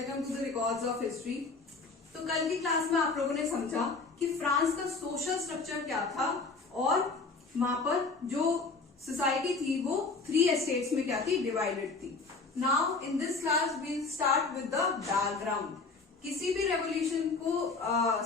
Welcome to the records of history. तो कल की क्लास में आप लोगों ने समझा कि फ्रांस का सोशल स्ट्रक्चर क्या था और वहां पर जो सोसाइटी थी वो 3 एस्टेट्स में क्या थी, डिवाइडेड थी। Now in this class we start with the background. किसी भी रेवोल्यूशन को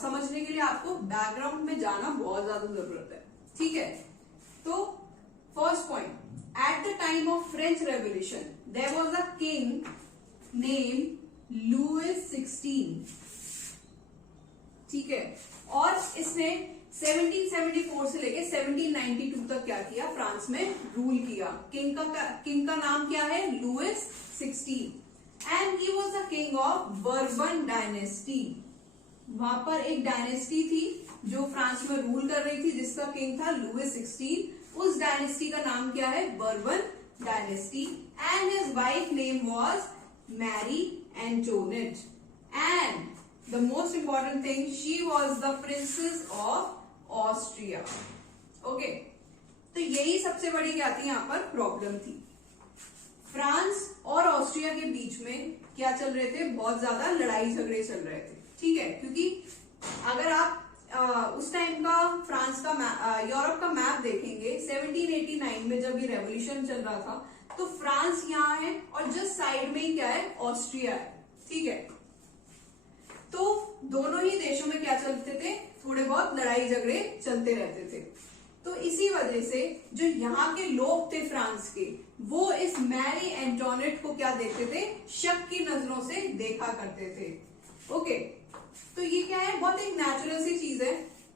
समझने के लिए आपको बैकग्राउंड में जाना बहुत ज्यादा जरूरत है, ठीक है। तो first point, at the time of French revolution there was a king name Louis 16, ठीक है। और इसने 1774 से लेके 1792 तक क्या किया, फ्रांस में रूल किया। किंग का नाम क्या है, Louis 16 and he was the king of Bourbon dynasty. वहां पर एक डायनेस्टी थी जो फ्रांस में रूल कर रही थी जिसका किंग था लुइस 16। उस डायनेस्टी का नाम क्या है, bourbon dynasty. And his wife name was Mary Antoinette and the most important thing, she was the princess of Austria. Okay, तो यही सबसे बड़ी क्या थी यहाँ पर प्रॉब्लम थी। फ्रांस और ऑस्ट्रिया के बीच में क्या चल रहे थे, बहुत ज्यादा लड़ाई झगड़े चल रहे थे, ठीक है। क्योंकि अगर आप उस टाइम का फ्रांस का यूरोप का मैप देखेंगे 1789 में जब ये रेवोल्यूशन चल रहा था तो फ्रांस यहाँ है और जस्ट साइड में ही क्या है, ऑस्ट्रिया है, ठीक है। तो दोनों ही देशों में क्या चलते थे, थोड़े बहुत लड़ाई झगड़े चलते रहते थे। तो इसी वजह से जो यहाँ के लोग थे फ्रांस के, वो इस मैरी एंटोनेट को क्या देखते थे, शक की नजरों से देखा करते थे। ओके, तो ये क्या है, बहुत एक नेचुरल सी चीज है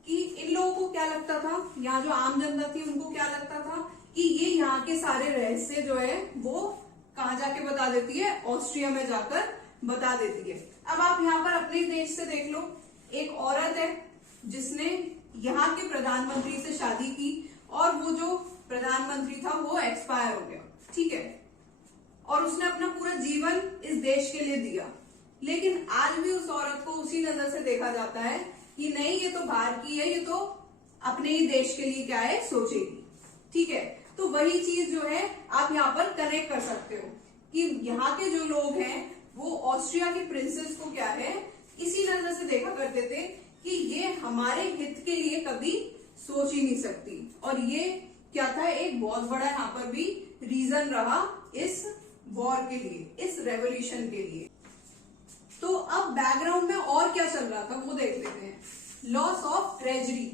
कि इन लोगों को क्या लगता था, यहाँ जो आम जनता थी उनको क्या लगता था कि ये यहाँ के सारे रहस्य जो है वो कहाँ जाके बता देती है, ऑस्ट्रिया में जाकर बता देती है। अब आप यहाँ पर अपने देश से देख लो, एक औरत है जिसने यहाँ के प्रधानमंत्री से शादी की और वो जो प्रधानमंत्री था वो एक्सपायर हो गया, ठीक है। और उसने अपना पूरा जीवन इस देश के लिए दिया, लेकिन आज भी उस औरत को उसी नजर से देखा जाता है कि नहीं ये तो बाहर की है, ये तो अपने ही देश के लिए क्या है, सोचेगी, ठीक है। तो वही चीज जो है आप यहाँ पर कनेक्ट कर सकते हो कि यहाँ के जो लोग हैं वो ऑस्ट्रिया की प्रिंसेस को क्या है, इसी नजर से देखा करते थे कि ये हमारे हित के लिए कभी सोच ही नहीं सकती। और ये क्या था, एक बहुत बड़ा यहाँ पर भी रीजन रहा इस वॉर के लिए, इस रेवोल्यूशन के लिए। तो अब बैकग्राउंड में और क्या चल रहा था वो देख लेते हैं। लॉस ऑफ ट्रेजरी,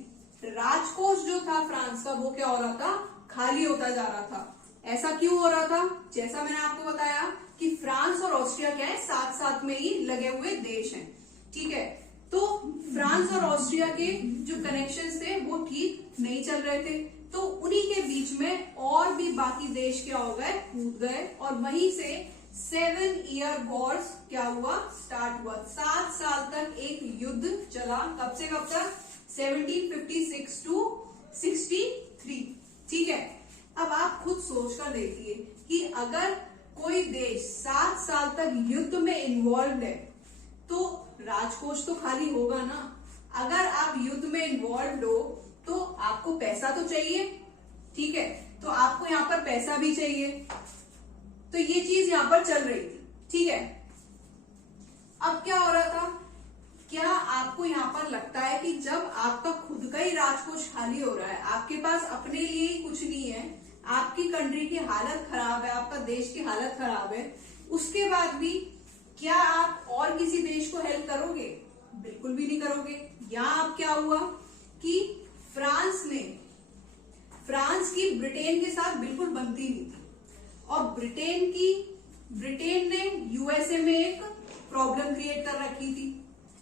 राजकोष जो था फ्रांस का वो क्या हो रहा था, खाली होता जा रहा था। ऐसा क्यों हो रहा था, जैसा मैंने आपको बताया कि फ्रांस और ऑस्ट्रिया क्या है, साथ साथ में ही लगे हुए देश हैं, ठीक है। तो फ्रांस और ऑस्ट्रिया के जो कनेक्शंस थे वो ठीक नहीं चल रहे थे, तो उन्हीं के बीच में और भी बाकी देश क्या हो गए, कूद गए। और वहीं से 7 ईयर वॉर्स क्या हुआ, स्टार्ट हुआ। 7 साल तक एक युद्ध चला, कब से कब तक, 1756 टू 63, ठीक है। अब आप खुद सोच कर देखिए कि अगर कोई देश 7 साल तक युद्ध में इन्वॉल्व है तो राजकोष तो खाली होगा ना। अगर आप युद्ध में इन्वॉल्व हो तो आपको पैसा तो चाहिए, ठीक है। तो आपको यहाँ पर पैसा भी चाहिए, तो ये चीज यहाँ पर चल रही थी, ठीक है। अब क्या हो रहा था, क्या आपको यहाँ पर लगता है कि जब आपका खुद का ही राजकोष खाली हो रहा है, आपके पास अपने लिए ही कुछ नहीं है, आपकी कंट्री की हालत खराब है, आपका देश की हालत खराब है, उसके बाद भी क्या आप और किसी देश को हेल्प करोगे, बिल्कुल भी नहीं करोगे। यहाँ अब क्या हुआ कि फ्रांस की ब्रिटेन के साथ बिल्कुल बनती नहीं थी और ब्रिटेन ने यूएसए में एक प्रॉब्लम क्रिएट कर रखी थी,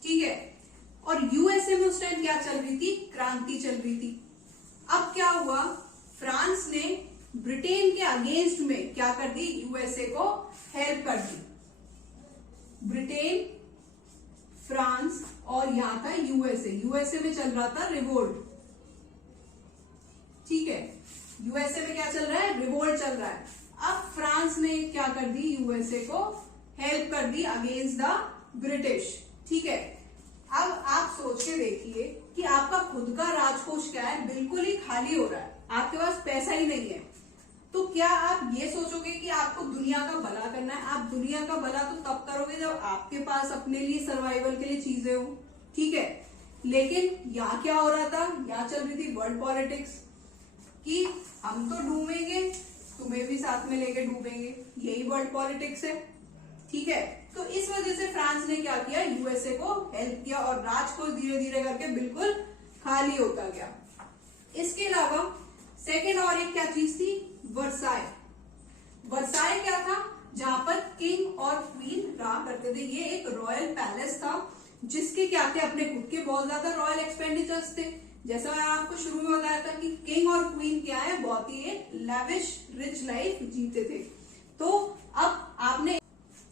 ठीक है। और यूएसए में उस टाइम क्या चल रही थी, क्रांति चल रही थी। अब क्या हुआ, फ्रांस ने ब्रिटेन के अगेंस्ट में क्या कर दी, यूएसए को हेल्प कर दी। ब्रिटेन, फ्रांस और यहां था यूएसए में चल रहा था रिवोल्ट, ठीक है। यूएसए में क्या चल रहा है, रिवोल्ट चल रहा है। अब फ्रांस ने क्या कर दी, यूएसए को हेल्प कर दी अगेंस्ट द ब्रिटिश, ठीक है। अब आप सोच के देखिए कि आपका खुद का राजकोष क्या है, बिल्कुल ही खाली हो रहा है, आपके पास पैसा ही नहीं है, तो क्या आप ये सोचोगे कि आपको दुनिया का भला करना है, आप दुनिया दुनिया का भला तो तब करोगे जब आपके पास अपने लिए सर्वाइवल के लिए चीजें हो, ठीक है। लेकिन यहाँ क्या हो रहा था, यहाँ चल रही थी वर्ल्ड पॉलिटिक्स कि हम तो डूबेंगे, तुम्हें भी साथ में लेके डूबेंगे, यही वर्ल्ड पॉलिटिक्स है, ठीक है। तो इस वजह से फ्रांस ने क्या किया, यूएसए को हेल्प किया और राज को धीरे धीरे करके बिल्कुल खाली होता गया। इसके अलावा सेकेंड और एक क्या चीज थी, वर्साई। वर्साई क्या था, जहां पर किंग और क्वीन रहा करते थे। ये एक रॉयल पैलेस था जिसके क्या थे, अपने खुद के बहुत ज्यादा रॉयल एक्सपेंडिचर्स थे। जैसा मैं आपको शुरू में बताया था कि किंग और क्वीन क्या है, बहुत ही एक लेविश रिच लाइफ जीते थे। तो अब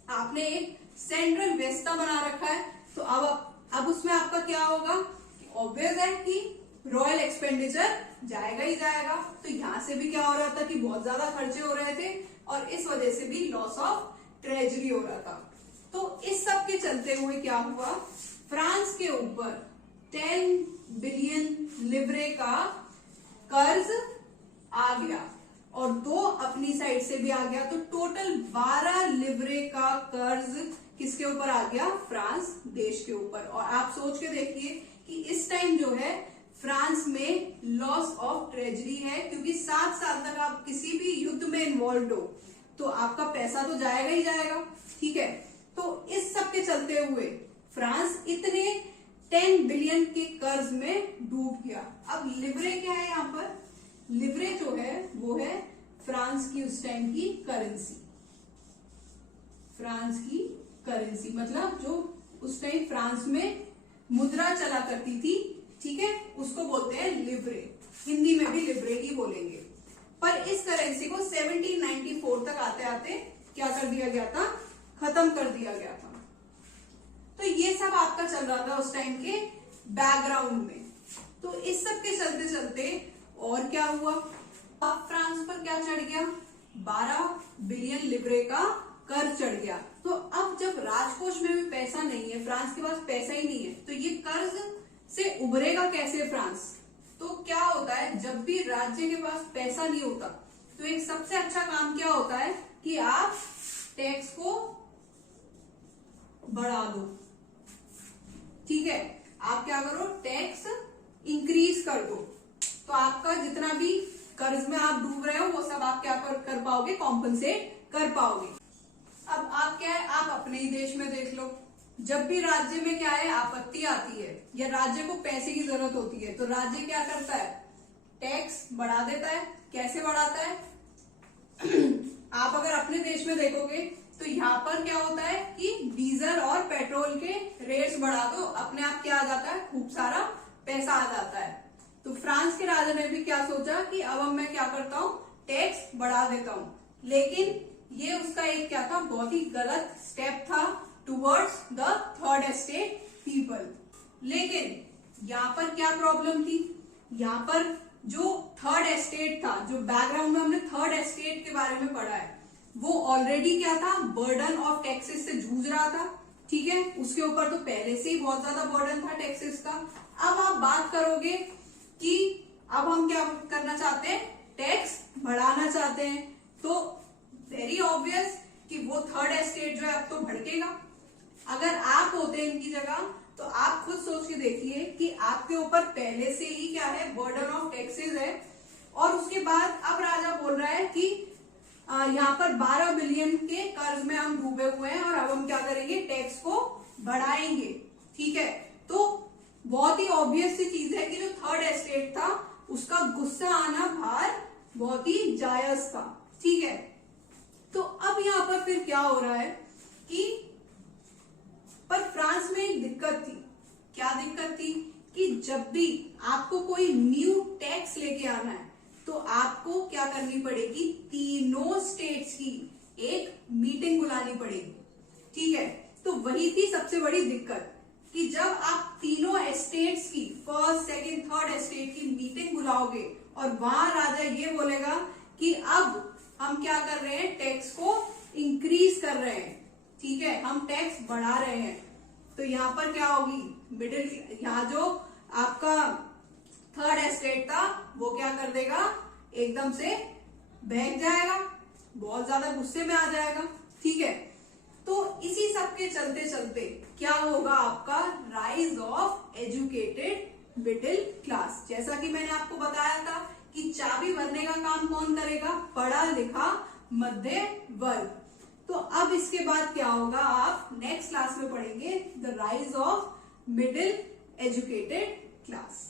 आपने एक सेंट्रल वेस्टा बना रखा है, तो अब उसमें आपका क्या होगा, ऑब्वियस है कि रॉयल एक्सपेंडिचर जाएगा ही जाएगा। तो यहां से भी क्या हो रहा था कि बहुत ज्यादा खर्चे हो रहे थे और इस वजह से भी लॉस ऑफ ट्रेजरी हो रहा था। तो इस सब के चलते हुए क्या हुआ, फ्रांस के ऊपर 10 बिलियन लिवरे का कर्ज आ गया और 2 अपनी साइड से भी आ गया। तो टोटल 12 लिवरे का कर्ज किसके ऊपर आ गया, फ्रांस देश के ऊपर। और आप सोच के देखिए कि इस टाइम जो है फ्रांस में लॉस ऑफ ट्रेजरी है, क्योंकि 7 साल तक आप किसी भी युद्ध में इन्वॉल्व हो तो आपका पैसा तो जाएगा ही जाएगा, ठीक है। तो इस सब के चलते हुए फ्रांस इतने 10 बिलियन के कर्ज में डूब गया। अब लिवरे क्या है, यहाँ पर लिवरे जो है वो है फ्रांस की उस टाइम की करेंसी। फ्रांस की करेंसी मतलब जो उस टाइम फ्रांस में मुद्रा चला करती थी, ठीक है, उसको बोलते हैं लिवरे। हिंदी में भी लिवरे ही बोलेंगे। पर इस करेंसी को 1794 तक आते आते क्या कर दिया गया था, खत्म कर दिया गया था। तो ये सब आपका चल रहा था उस टाइम के बैकग्राउंड में। तो इस सब के चलते चलते और क्या हुआ, अब फ्रांस पर क्या चढ़ गया, 12 बिलियन लिवरे का कर्ज चढ़ गया। तो अब जब राजकोष में भी पैसा नहीं है, फ्रांस के पास पैसा ही नहीं है, तो ये कर्ज से उभरेगा कैसे फ्रांस। तो क्या होता है, जब भी राज्य के पास पैसा नहीं होता तो एक सबसे अच्छा काम क्या होता है कि आप टैक्स को बढ़ा दो, ठीक है। आप क्या करो, टैक्स इंक्रीज कर दो, तो आपका जितना भी कर्ज में आप डूब रहे हो वो सब आप क्या कर पाओगे, कॉम्पनसेट कर पाओगे। अब आप क्या है, आप अपने ही देश में देख लो, जब भी राज्य में क्या है आपत्ति आती है या राज्य को पैसे की जरूरत होती है तो राज्य क्या करता है, टैक्स बढ़ा देता है। कैसे बढ़ाता है आप अगर अपने देश में देखोगे तो यहाँ पर क्या होता है कि डीजल और पेट्रोल के रेट्स बढ़ा दो, अपने आप क्या आ जाता है, खूब सारा पैसा आ जाता है। तो फ्रांस के राजा ने भी क्या सोचा कि अब मैं क्या करता हूँ, टैक्स बढ़ा देता हूँ। लेकिन ये उसका एक क्या था, बहुत ही गलत स्टेप था towards the third estate people. लेकिन यहाँ पर क्या प्रॉब्लम थी, यहाँ पर जो थर्ड एस्टेट था, जो बैकग्राउंड में हमने थर्ड एस्टेट के बारे में पढ़ा है, वो ऑलरेडी क्या था, बर्डन ऑफ टैक्सेस से जूझ रहा था, ठीक है। उसके ऊपर तो पहले से ही बहुत ज्यादा बर्डन था टैक्सेस का। अब आप बात करोगे कि अब हम क्या करना चाहते हैं, टैक्स बढ़ाना चाहते हैं, तो वेरी ऑब्वियस कि वो थर्ड एस्टेट जो है अब तो भड़केगा। अगर आप होते इनकी जगह तो आप खुद सोच के देखिए कि आपके ऊपर पहले से ही क्या है, बर्डन ऑफ टैक्सेस है, और उसके बाद अब राजा बोल रहा है कि यहाँ पर 12 बिलियन के कर्ज में हम डूबे हुए हैं और अब हम क्या करेंगे, टैक्स को बढ़ाएंगे, ठीक है। तो बहुत ही ऑब्वियस सी चीज है कि जो थर्ड एस्टेट था उसका गुस्सा आना बाहर बहुत ही जायज था, ठीक है। तो अब यहाँ पर फिर क्या हो रहा है कि पर फ्रांस में एक दिक्कत थी। क्या दिक्कत थी कि जब भी आपको कोई न्यू टैक्स लेके आना है तो आपको क्या करनी पड़ेगी, तीनों स्टेट्स की एक मीटिंग बुलानी पड़ेगी, ठीक है। तो वही थी सबसे बड़ी दिक्कत कि जब आप तीनों स्टेट्स की, फर्स्ट सेकंड थर्ड स्टेट की मीटिंग बुलाओगे और वहां राजा ये बोलेगा कि अब हम क्या कर रहे हैं, टैक्स को इंक्रीज कर रहे हैं, ठीक है, हम टैक्स बढ़ा रहे हैं, तो यहाँ पर क्या होगी, मिडिल, यहाँ जो आपका थर्ड एस्टेट था वो क्या कर देगा, एकदम से बहक जाएगा, बहुत ज्यादा गुस्से में आ जाएगा, ठीक है। तो इसी सब के चलते चलते क्या होगा आपका, rise of educated middle class. जैसा कि मैंने आपको बताया था कि चाबी भरने का काम कौन करेगा, पढ़ा लिखा मध्य वर्ग। तो अब इसके बाद क्या होगा, आप नेक्स्ट क्लास में पढ़ेंगे the rise of middle educated class.